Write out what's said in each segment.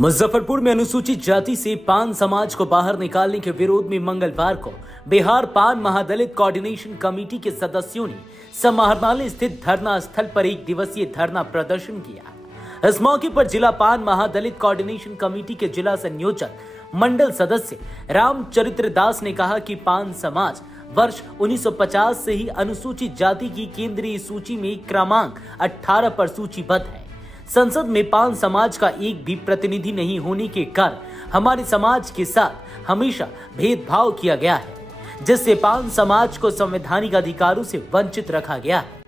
मुजफ्फरपुर में अनुसूचित जाति से पान समाज को बाहर निकालने के विरोध में मंगलवार को बिहार पान महादलित कोऑर्डिनेशन कमेटी के सदस्यों ने समाहरणालय स्थित धरना स्थल पर एक दिवसीय धरना प्रदर्शन किया। इस मौके पर जिला पान महादलित कोऑर्डिनेशन कमेटी के जिला संयोजक मंडल सदस्य रामचरित्र दास ने कहा कि पान समाज वर्ष 1950 से ही अनुसूचित जाति की केंद्रीय सूची में क्रमांक 18 पर सूचीबद्ध है। संसद में पान समाज का एक भी प्रतिनिधि नहीं होने के कारण हमारे समाज के साथ हमेशा भेदभाव किया गया है, जिससे पान समाज को संवैधानिक अधिकारों से वंचित रखा गया है।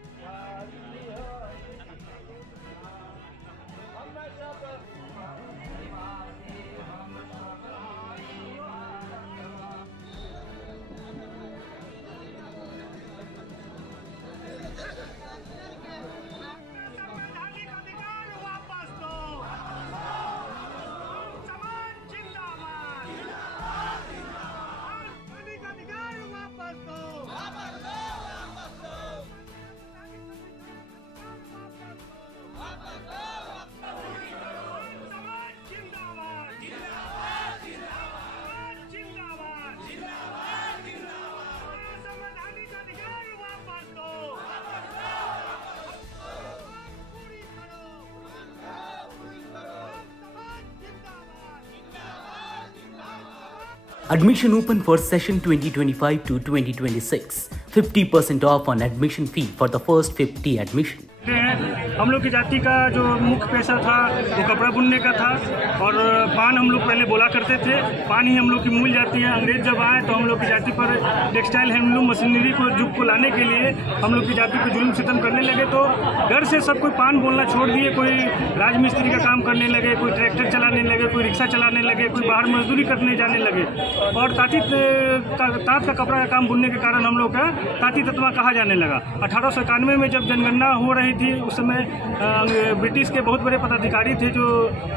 Admission open for session 2025 to 2026. 50% off on admission fee for the first 50 admission. हम लोग की जाति का जो मुख्य पेशा था वो कपड़ा बुनने का था और पान हम लोग पहले बोला करते थे। पान ही हम लोग की मूल जाति है। अंग्रेज जब आए तो हम लोग की जाति पर टेक्सटाइल हैंडलूम मशीनरी को युग को लाने के लिए हम लोग की जाति पर जुल्म सितम करने लगे। तो घर से सब कोई पान बोलना छोड़ दिए। कोई राजमिस्त्री का काम करने लगे, कोई ट्रैक्टर चलाने लगे, कोई रिक्शा चलाने लगे, कोई बाहर मजदूरी करने जाने लगे। और ताँत का कपड़ा का काम बुनने के कारण हम लोग का ताँती तत्वा कहा जाने लगा। 1891 में जब जनगणना हो रही थी उस समय ब्रिटिश के बहुत बड़े पदाधिकारी थे जो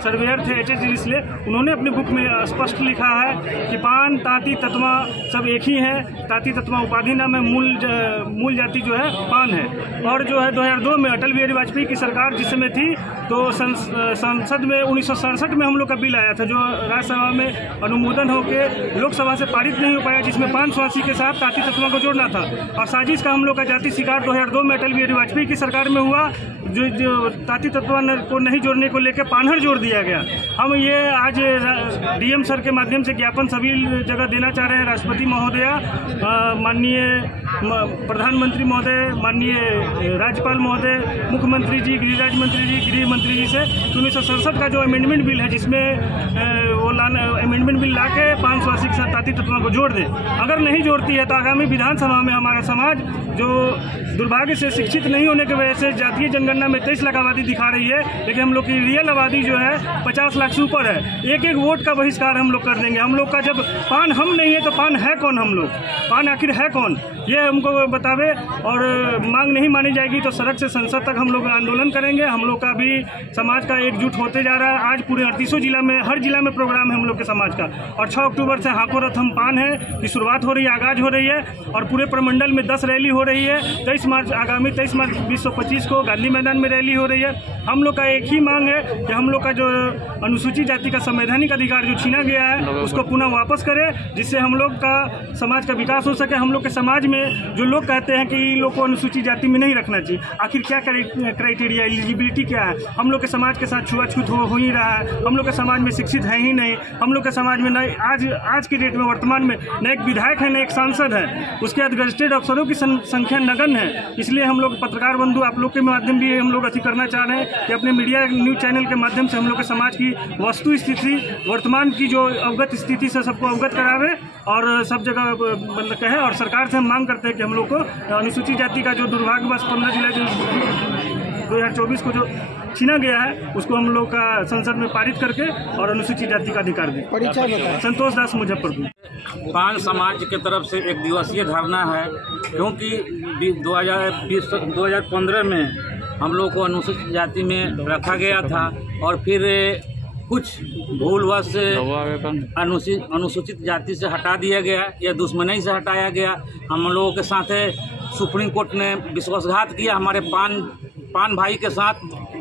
सर्वेयर थे H.H. डिसले। उन्होंने अपनी बुक में स्पष्ट लिखा है कि पान ताँती तत्वा सब एक ही हैं। ताँती तत्वा उपाधि नाम है, मूल जाति जो है पान है। और जो है 2002 में अटल बिहारी वाजपेयी की सरकार जिस समय थी तो संसद में 1967 में हम लोग का बिल आया था जो राज्यसभा में अनुमोदन होकर लोकसभा से पारित नहीं हो पाया, जिसमें पान स्वासी के साथ ताँती तत्वा को जोड़ना था। और साजिश का हम लोग का जाति शिकार 2002 में अटल बिहारी वाजपेयी की सरकार में हुआ जो ताँती तत्वा को नहीं जोड़ने को लेकर पानहर जोड़ दिया गया। हम ये आज डीएम सर के माध्यम से ज्ञापन सभी जगह देना चाह रहे हैं। राष्ट्रपति महोदया, माननीय प्रधानमंत्री महोदय, माननीय राज्यपाल महोदय, मुख्यमंत्री जी, गृह राज्य मंत्री जी, गृह मंत्री जी से 1967 का जो अमेंडमेंट बिल है जिसमें वो अमेंडमेंट बिल ला के पान स्वासी के साथ ताँती तत्वा को जोड़ दे। अगर नहीं जोड़ती है तो आगामी विधानसभा में हमारा समाज जो दुर्भाग्य से शिक्षित नहीं होने की वजह से जातीय जनगणना में 23 लाख आबादी दिखा रही है, लेकिन हम लोग की रियल आबादी जो है 50 लाख से ऊपर है। एक एक वोट का बहिष्कार हम लोग कर देंगे। हम लोग का जब पान हम नहीं है तो पान है कौन? हम लोग पान आखिर है कौन ये हमको बतावे। और मांग नहीं मानी जाएगी तो सड़क से संसद तक हम लोग आंदोलन करेंगे। हम लोग का भी समाज का एकजुट होते जा रहा है। आज पूरे 38 जिला में हर जिला में प्रोग्राम है हम लोग के समाज का। और 6 अक्टूबर से हाको रथ हम पान है की शुरुआत हो रही है, आगाज हो रही है। और पूरे प्रमंडल में 10 रैली हो रही है। 23 मार्च आगामी 23 मार्च 2025 को गांधी मैदान में रैली हो रही है। हम लोग का एक ही मांग है कि हम लोग का जो अनुसूचित जाति का संवैधानिक अधिकार जो छीना गया है उसको पुनः वापस करें, जिससे हम लोग का समाज का विकास हो सके। हम लोग के समाज में जो लोग कहते हैं कि इन लोग को अनुसूचित जाति में नहीं रखना चाहिए, आखिर क्या क्राइटेरिया, एलिजिबिलिटी क्या है? हम लोग के समाज के साथ छुआछूत हो ही रहा है। हम लोग के समाज में शिक्षित है ही नहीं। हम लोग के समाज में न आज की डेट में वर्तमान में न एक विधायक है न एक सांसद है। उसके बाद गजटेड अफसरों की संख्या नगण्य है। इसलिए हम लोग पत्रकार बंधु आप लोग के माध्यम भी हम लोग अति करना चाह रहे हैं कि अपने मीडिया न्यूज चैनल के माध्यम से हम लोग के समाज की वस्तु स्थिति वर्तमान की जो अवगत स्थिति से सबको अवगत करावे और सब जगह मतलब कहे। और सरकार से हम मांग करते हैं कि हम लोग को अनुसूचित जाति का जो दुर्भाग्यवश 15 जुलाई 2024 को जो छीना गया है उसको हम लोग का संसद में पारित करके और अनुसूचित जाति का अधिकार दें। परिचय बताएं। संतोष दास, मुजफ्फरपुर। पान समाज की तरफ से एक दिवसीय धरना है, क्योंकि 2015 में हम लोग को अनुसूचित जाति में रखा गया था और फिर कुछ भूलवश अनुसूचित जाति से हटा दिया गया या दुश्मनी से हटाया गया। हम लोगों के साथ सुप्रीम कोर्ट ने विश्वासघात किया हमारे पान भाई के साथ।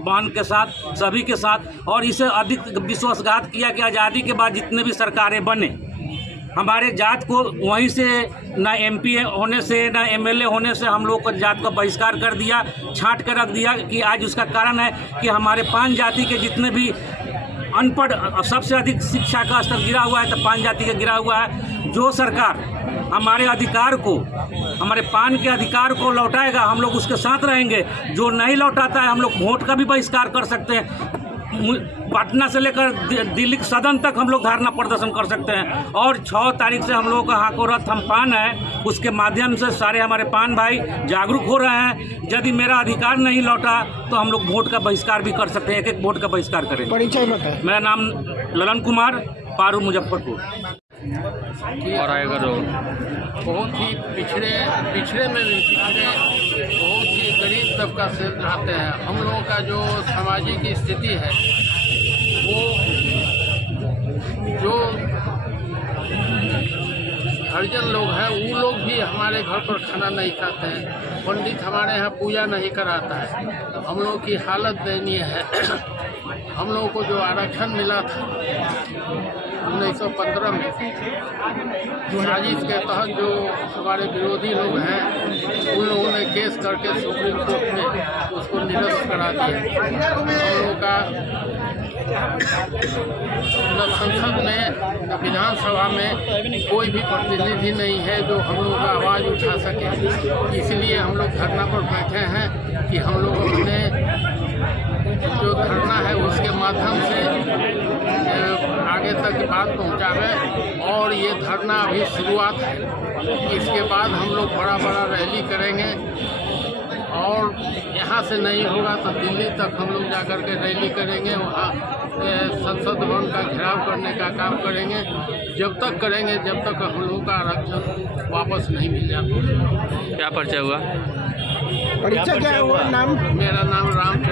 बहन के साथ, सभी के साथ। और इसे अधिक विश्वासघात किया कि आज़ादी के बाद जितने भी सरकारें बने, हमारे जात को वहीं से ना एमपी होने से ना एमएलए होने से हम लोग को जात का बहिष्कार कर दिया, छांट कर रख दिया। कि आज उसका कारण है कि हमारे 5 जाति के जितने भी अनपढ़, सबसे अधिक शिक्षा का स्तर गिरा हुआ है तो 5 जाति का गिरा हुआ है। जो सरकार हमारे अधिकार को, हमारे पान के अधिकार को लौटाएगा, हम लोग उसके साथ रहेंगे। जो नहीं लौटाता है, हम लोग वोट का भी बहिष्कार कर सकते हैं। पटना से लेकर दिल्ली सदन तक हम लोग धरना प्रदर्शन कर सकते हैं। और 6 तारीख से हम लोगों का हाको रथ हम पान है, उसके माध्यम से सारे हमारे पान भाई जागरूक हो रहे हैं। यदि मेरा अधिकार नहीं लौटा तो हम लोग वोट का बहिष्कार भी कर सकते हैं, एक वोट का बहिष्कार करेंगे। परिचय बताएं। मेरा नाम ललन कुमार, पारू, मुजफ्फरपुर। और अगर बहुत ही पिछड़े में भी पिछड़े, बहुत ही गरीब तबका से रहते हैं। हम लोगों का जो सामाजिक स्थिति है, वो जो हरिजन लोग हैं, वो लोग भी हमारे घर पर खाना नहीं खाते हैं। पंडित हमारे यहाँ पूजा नहीं कराता है। हम लोग की हालत दयनीय है। हम लोगों को जो आरक्षण मिला था 1915 में, साजिश के तहत जो हमारे विरोधी लोग हैं, उन लोगों ने केस करके सुप्रीम कोर्ट में उसको निरस्त करा दिया। हम लोगों का न संसद में न विधानसभा में कोई भी प्रतिनिधि नहीं है जो हम लोगों का आवाज़ उठा सके। इसलिए हम लोग धरना पर बैठे हैं कि हम लोग अपने जो धरना है उसके माध्यम से आगे तक बात पहुंचावे। और ये धरना अभी शुरुआत है, इसके बाद हम लोग बड़ा रैली करेंगे। और यहाँ से नहीं होगा तो दिल्ली तक हम लोग जाकर के रैली करेंगे, वहाँ संसद भवन का घेराव करने का काम करेंगे। जब तक करेंगे जब तक हम लोग का आरक्षण वापस नहीं मिल जाता। क्या परिचय हुआ? परिचय क्या हुआ? नाम? मेरा नाम राम